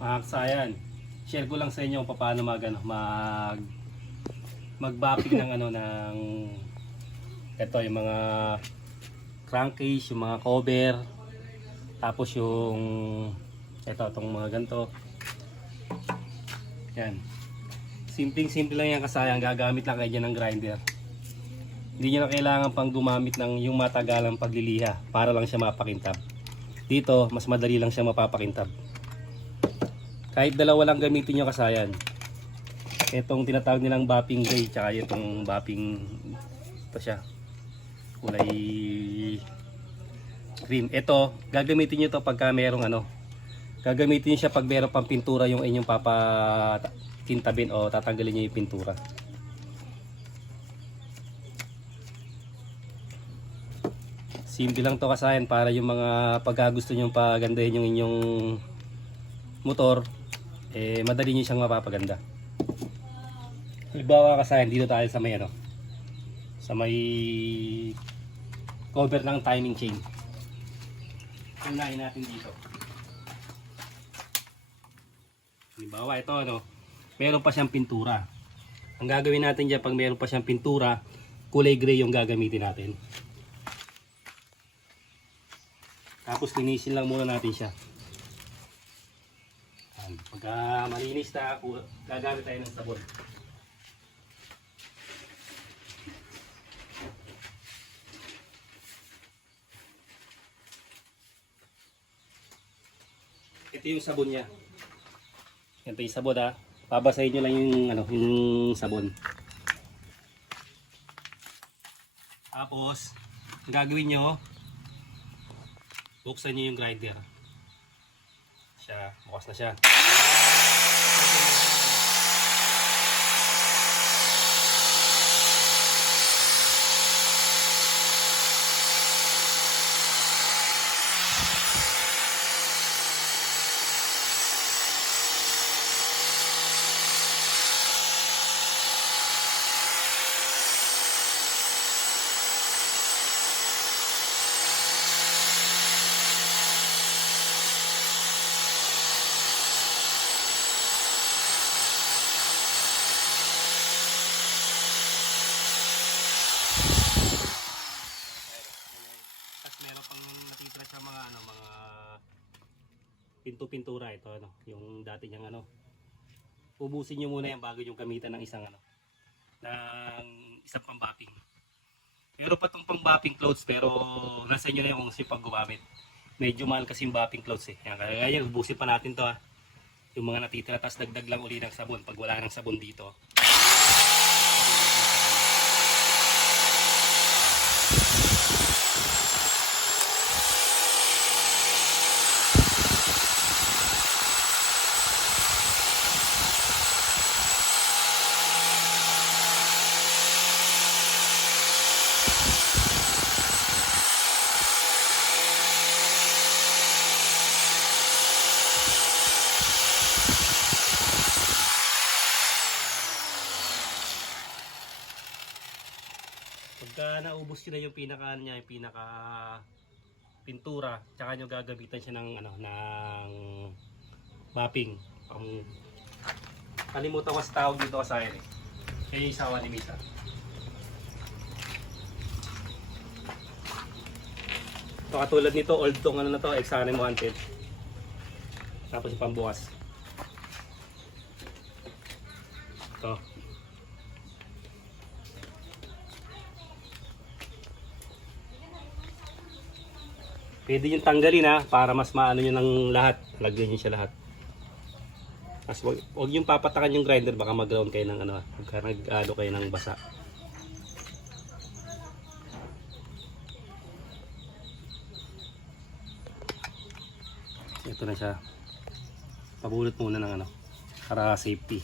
Mga kasayan, share ko lang sa inyo kung paano mag-bapping ng ng ito yung mga crankcase, yung mga cover, tapos yung itong mga ganito. Yan. Simpleng-simple lang yan kasayan, gagamit lang kayo dyan ng grinder. Hindi nyo na kailangan pang gumamit ng yung matagalang pagliliha para lang siya mapakintab. Dito, mas madali lang siya mapapakintab. Kahit dalawa lang gamitin nyo kasayan. Itong tinatawag nilang bapping gray, tsaka itong bapping, ito siya, kulay cream. Ito, gagamitin nyo to pagka merong gagamitin nyo siya pag meron pang pintura yung inyong papakintabin o tatanggalin nyo yung pintura. Simple lang to kasayan para yung mga pagka gusto nyo pagandahin yung inyong motor, madali nyo siyang mapapaganda. Halimbawa kasayan, dito tayo sa may sa may cover ng timing chain. Unahin natin dito. Halimbawa ito meron pa siyang pintura. Ang gagawin natin dyan pag meron pa siyang pintura, kulay gray yung gagamitin natin. Tapos linisin lang muna natin siya. Pagka malinis na, gagamit tayo ng sabon. Ito yung sabon niya. Ito yung sabon ha. Babasahin nyo lang yung sabon. Tapos, ang gagawin nyo, buksan nyo yung grinder. Bukas na siya. Meron pang natitira sa mga pintura ito yung dati niyang ubusin niyo muna yan bago yung gamitan ng isang isang pambapping. Meron pa tong pambapping clothes pero nasa inyo na yung kung sipag gumamit. Medyo mahal kasi yung bapping clothes yan, kaya ubusin pa natin to yung mga natitira, tapos dagdag lang uli ng sabon pag wala ng sabon dito. Pagka naubos nyo na yung pinaka pintura, tsaka nyo gagamitan siya ng mapping. Kalimutan ko sa tawag dito kasayan kaya yung sawa ni Misa. Ito katulad nito, old tong na to, XRM 110. Tapos yung pambukas. Ito. Pwede yung tanggalin para mas maano nyo ng lahat. Lagyan nyo siya lahat. Tapos huwag yung papatakan yung grinder, baka mag-ground kayo ng pagka nag-ano kayo ng basa. Ito na siya. Pabulot muna ng para safety.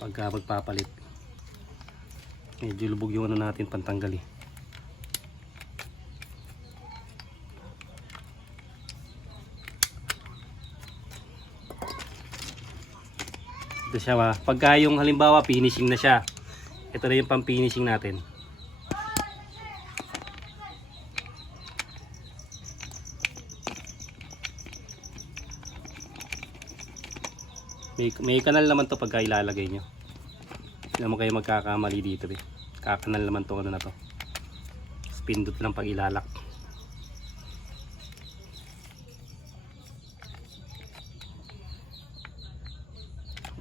Pagka magpapalit, medyo lubog yung natin pantanggal Ito siya pagka yung halimbawa finishing na siya, ito na yung pang finishing natin. May kanal naman to pagka ilalagay nyo. Hindi naman kayo magkakamali dito eh. Kakanal naman to ano na to. Pindot lang pag ilalak.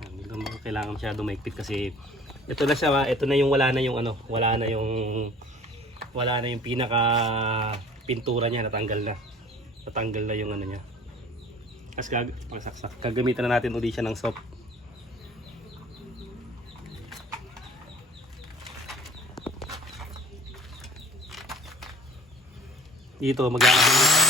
Hindi naman kailangan masyado maigpit kasi ito na siya, ito na yung wala na yung ano, wala na yung pinaka pintura niya, natanggal na yung ano niya. Tapos gagamitan na natin ulit siya ng soap. Dito maglalagay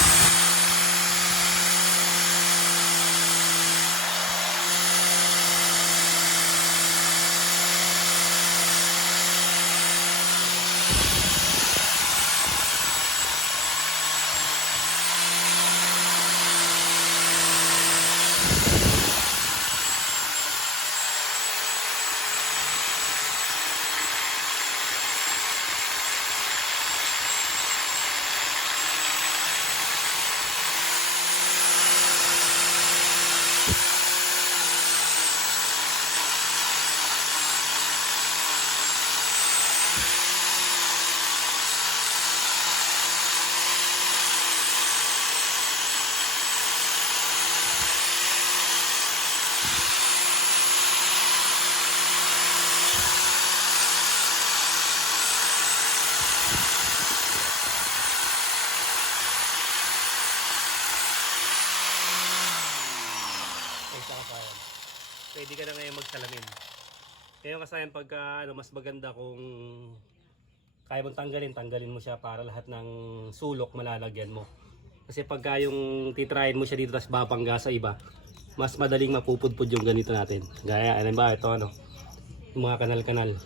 pwede ka na ngayon magsalamin. Kaya kasayan pagka mas maganda kung kaya mong tanggalin mo siya para lahat ng sulok malalagyan mo. Kasi pagka yung titrayin mo siya dito tapos babangga sa iba, mas madaling mapupudpud yung ganito natin. Gaya, ano ba ito yung mga kanal-kanal.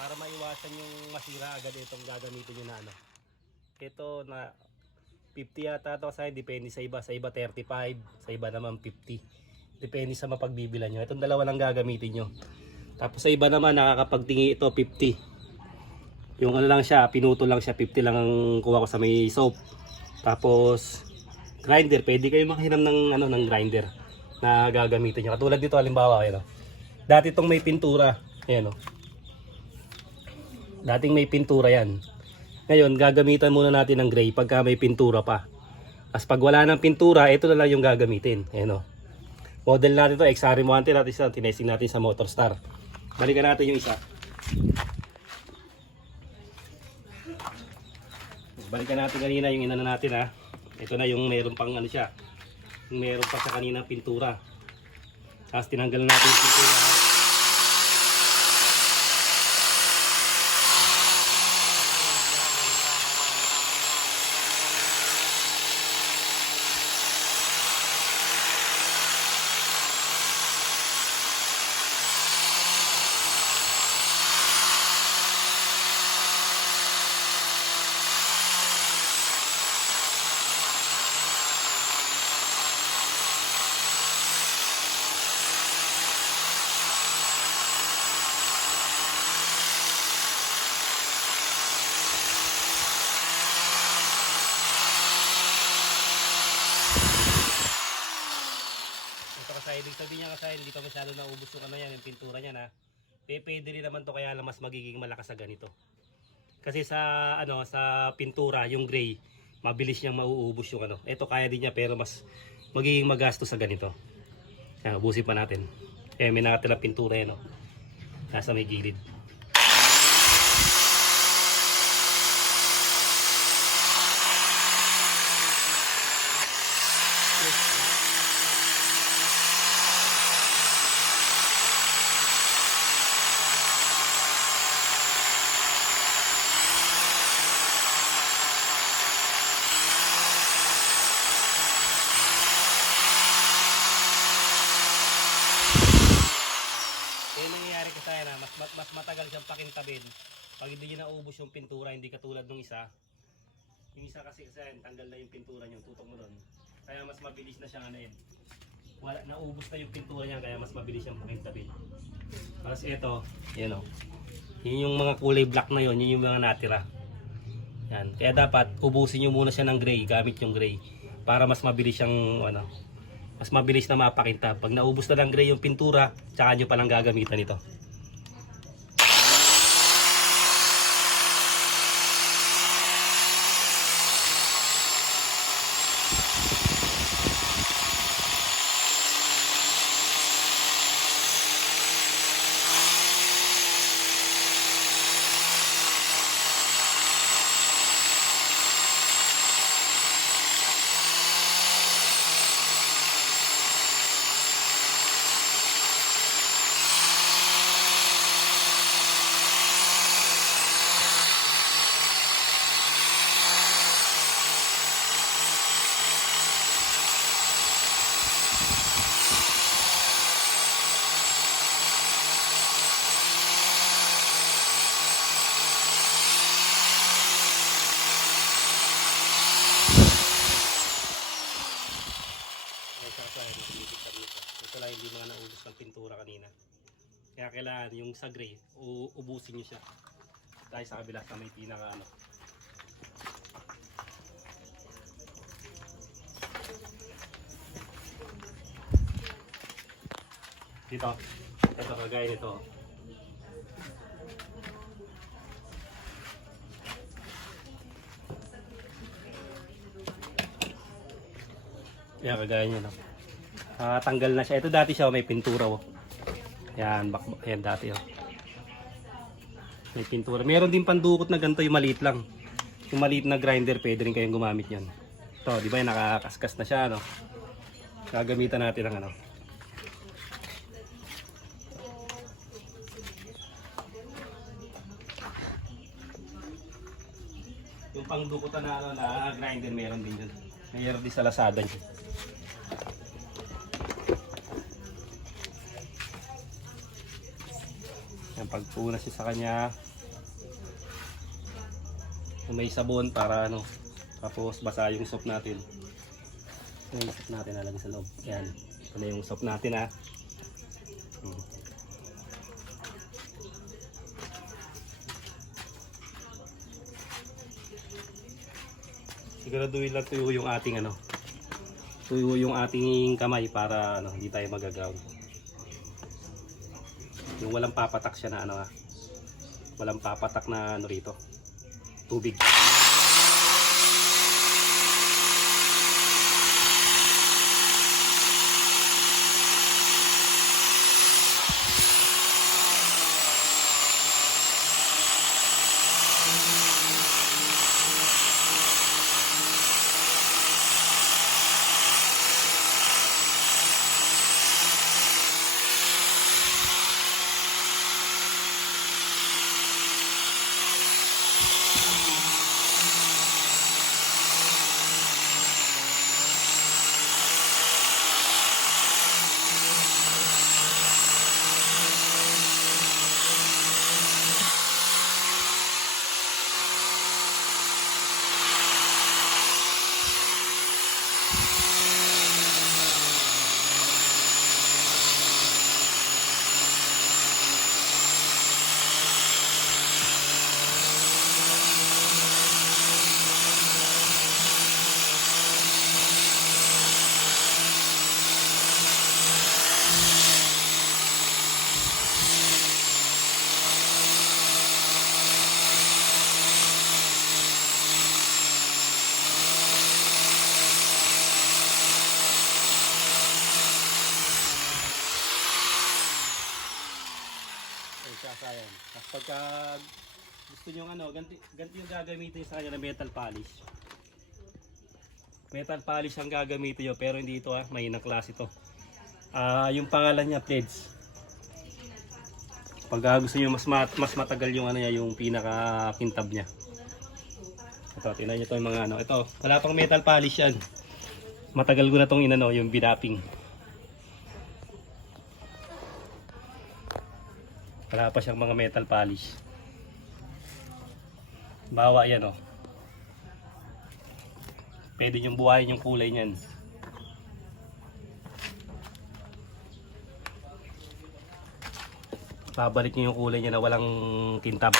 Para maiwasan yung masira agad itong gagamitin nyo na ano. Ito na 50 yata ito kasi depende sa iba. Sa iba 35, sa iba naman 50. Depende sa mapagbibilan nyo. Itong dalawa lang gagamitin nyo. Tapos sa iba naman nakakapagtingi ito 50. Yung ano lang siya, pinuto lang siya, 50 lang ang kuha ko sa may soap. Tapos grinder, pwede kayo makahiram ng grinder na gagamitin nyo. Katulad dito halimbawa, ayan, dati itong may pintura, ayan, dating may pintura yan. Ngayon, gagamitan muna natin ng gray pagka may pintura pa. As pag wala ng pintura, ito na lang yung gagamitin. Ayan, model natin ito, XRM110 natin, tinesting natin sa Motorstar. Balikan natin yung isa. Balikan natin kanina yung inano natin Ito na yung meron pang ano siya. Yung meron pa sa kanina pintura. Tapos tinanggal natin yung pintura. Ibig sabihin niya kasi hindi pa masyado naubos yung ano yan, yung pintura niya pwede rin naman to, kaya lang mas magiging malakas sa ganito. Kasi sa sa pintura, yung gray, mabilis niyang mauubos yung ano. Ito kaya din niya pero mas magiging magasto sa ganito. Kaya ubusin pa natin. Kaya may nakatira pintura yan nasa may gilid. Mas matagal siyang pakintabin Pag hindi nyo naubos yung pintura, hindi katulad nung isa. Yung isa kasi tanggal na yung pintura nyo, tutok mo doon. Kaya mas mabilis na siyang ano yun. Wala, naubos na yung pintura niya, kaya mas mabilis siyang pakintabin. Tapos ito, yan o. Yun yung mga kulay black na yun, yun yung mga natira. Yan. Kaya dapat ubusin nyo muna siya ng gray, gamit yung gray. Para mas mabilis siyang, ano, mas mabilis na mapakintab. Pag naubos na ng gray yung pintura, tsaka nyo palang gagamitan ito. Ito lang hindi mga naubos ng pintura kanina. Kaya kailangan yung sa gray, ubusin nyo siya. Tayo sa kabila sa may pinaka ano. Dito, ito kagaya nito. Kaya kagaya nyo, no? Tanggal na siya. Ito dati siya may pintura. Oh. Yan, yan dati. Oh. May pintura. Meron din pandukot na ganito, yung maliit lang. Yung maliit na grinder, pwede rin kayong gumamit yan. Ito, di ba nakakaskas na siya, no? Gagamitan natin ang ano. Yung pangdukutan na, ano, na grinder, meron din yun. Mayroon din sa Lazada yun. Yan, pagpunas siya sa kanya. May sabon para ano. Tapos basa yung soap natin. Ito yung soap natin nalagay sa loob. Yan. Ito na yung soap natin ha. Siguraduhin lang tuyo yung ating ano. Tuyo yung ating kamay para ano, hindi tayo magagaw. Yung walang papatak siya na ano ha. Walang papatak na ano rito. Tubig. Sayang. Tapos pagka gusto nyo ano, ganti yung gagamitin sa kanya na metal polish. Metal polish ang gagamitin nyo, pero hindi ito mahinang klase ito. Yung pangalan niya, Pledge. Pag gusto nyo mas matagal yung ano niya, yung pinaka kintab niya. Ito, tingnan nyo ito yung mga ano. Ito, wala pang metal polish yan. Matagal ko na itong inano, yung binapping. Wala pa siyang mga metal polish. Bawa yan oh. Pwede nyo buhayin yung kulay niyan. Babalik nyo yung kulay niya na walang tintab.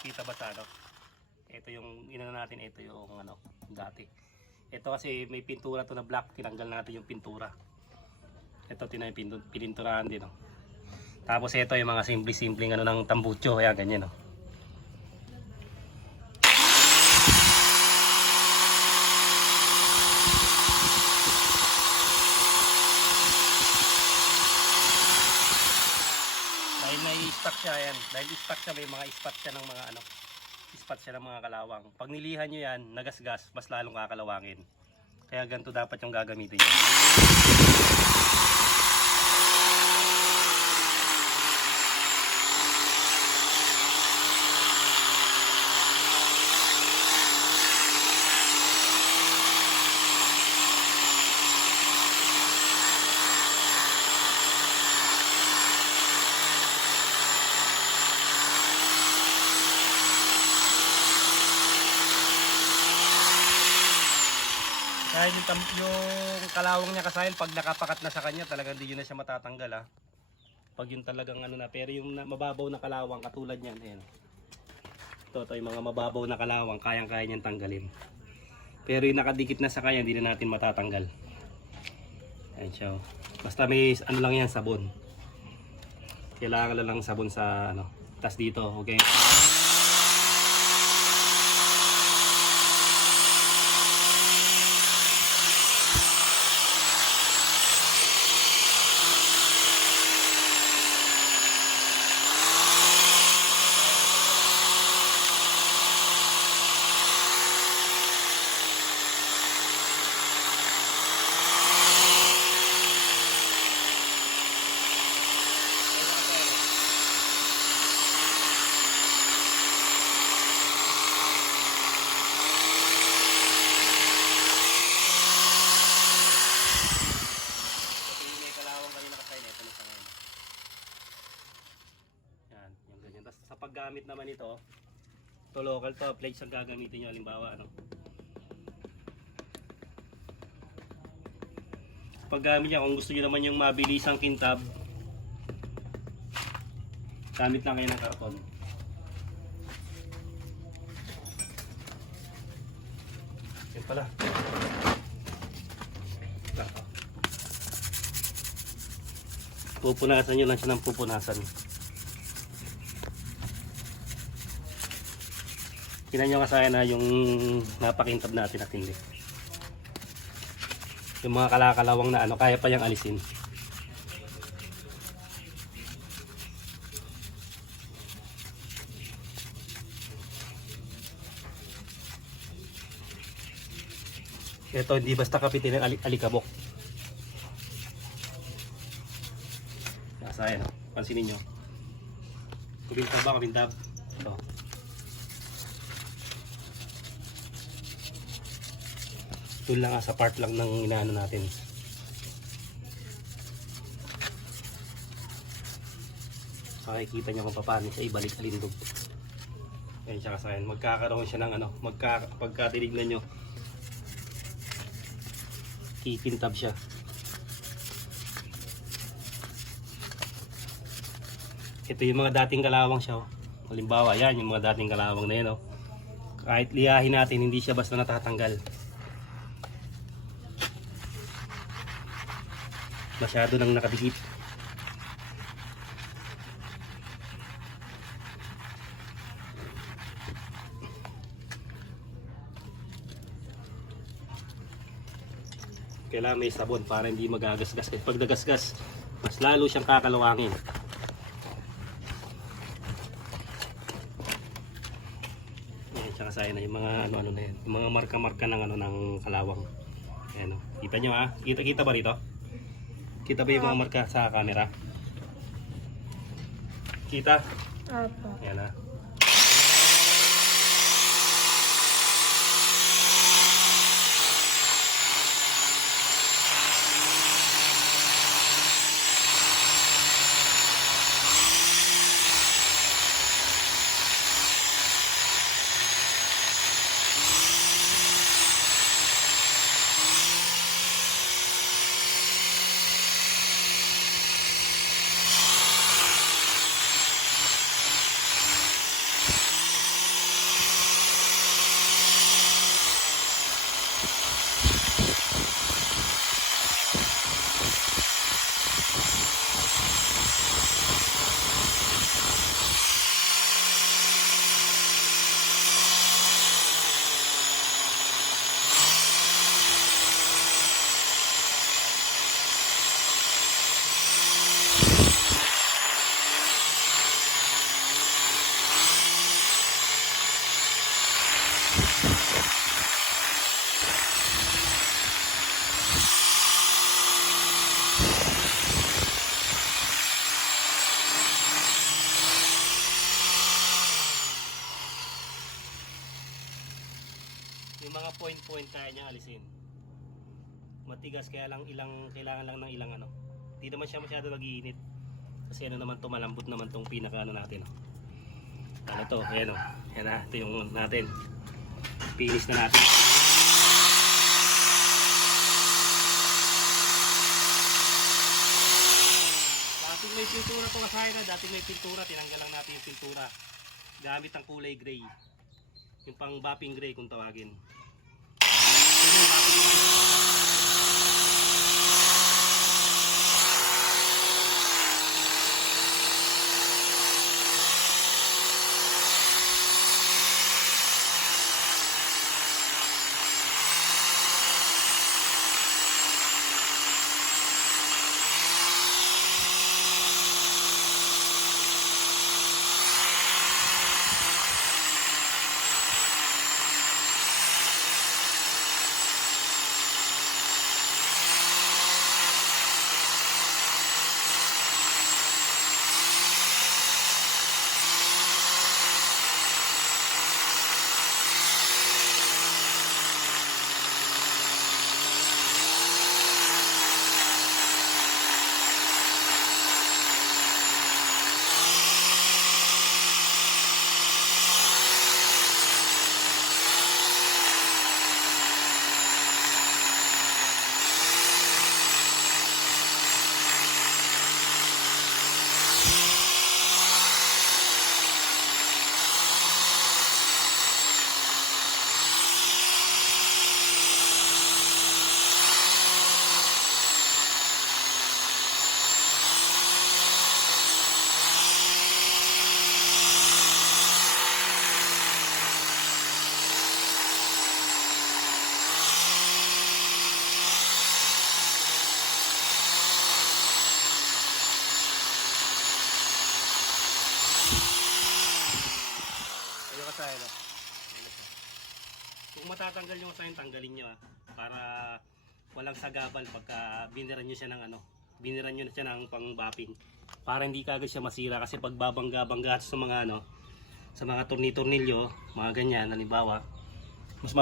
Kita ba sa ano? Ito yung inano natin, ito yung ano, dati. Ito kasi may pintura to na black, tinanggal natin yung pintura. Ito pininturahan din oh. Tapos ito yung mga simple-simpleng ano ng tambucho, kaya ganyan oh. Stock siya yan. Dahil stock siya, may mga spot siya ng mga ano, spot siya ng mga kalawang. Pag nilihan nyo yan, nagasgas, mas lalong kakalawangin. Kaya ganito dapat yung gagamitin nyo. Dahil yung kalawang niya kasayan, pag nakapakat na sa kanya, talagang hindi na siya matatanggal ha. Pag yung talagang ano na, pero yung mababaw na kalawang katulad niyan, ayan. Ito yung mga mababaw na kalawang, kayang-kaya niyang tanggalin. Pero yung nakadikit na sa kanya, hindi na natin matatanggal. Ayan siya. Basta may ano lang yan, sabon. Kailangan lang sabon sa ano. Tas dito, okay. Sa paggamit naman ito, local to, plates ang gagamitin nyo, halimbawa ano. Paggamit niya, kung gusto nyo naman yung mabilisang kintab, gamit lang kayo ng karton. Yan pala. Pupunasan nyo lang siya ng pupunasan. Tingnan nyo kasayan na yung napakintab natin at hindi. Yung mga kalakalawang na ano, kaya pa yung alisin. Ito hindi basta kapitin ng alikabok. Kasayan, pansinin nyo. Kabintab ba? Kabintab? Ito. Doon lang sa part lang ng inaano natin. Makikita nyo kung paano siya ibalik sa lindog. Ayan siya kasayan. Magkakaroon siya ng ano, pagka tinignan nyo, kikintab siya. Ito yung mga dating kalawang siya. Halimbawa, yan yung mga dating kalawang na yan. Kahit liyahin natin, hindi siya basta natatanggal. Masyado nang nakadikit. Kailangan may sabon para hindi magagasgas. At pag nagasgas, mas lalo siyang kakalawangin. kasaya na yung mga ano na yan, yung mga marka-marka ng ano ng kalawang. Ayan o. Kita nyo ha? Kita ba rito? Kita ba yung mga marka sa camera? Kita? Opo. Ayan ha. Yung mga point kaya niyang alisin. Matigas kaya lang kailangan lang ng ilang ano. Hindi naman siya masyado nag-iinit. Kasi ano naman to, malambot naman tong pinaka ano natin. Ano to, ayan o. Ayan na, ito yung natin. Finish na natin. Dating may pintura to kasaya na, dating may pintura, tinanggal lang natin yung pintura. Gamit ang kulay gray. Yung pang bapping gray kung tawagin. Kung matatanggal yung sign, tanggalin nyo para walang sagabal pagka biniran nyo siya ng ano, biniran nyo na siya ng pang-bapping, para hindi kagad siya masira. Kasi pag babangga-bangga sa mga ano, sa mga tornilyo, mga ganyan, halimbawa, mas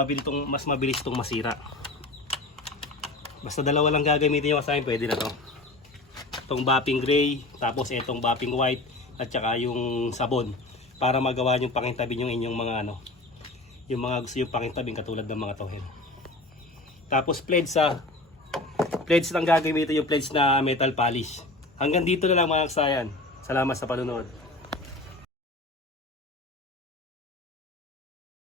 mabilis itong masira. Basta dalawa lang gagamitin nyo sign, pwede na to. Itong bapping gray, tapos itong bapping white, at saka yung sabon, para magawa nyo pakintabin yung inyong mga ano, yung mga gusto yung pakintabing katulad ng mga tohen. Tapos pledge lang gagamitin, yung pledge na metal polish. Hanggang dito na lang mga kasayan. Salamat sa panunod.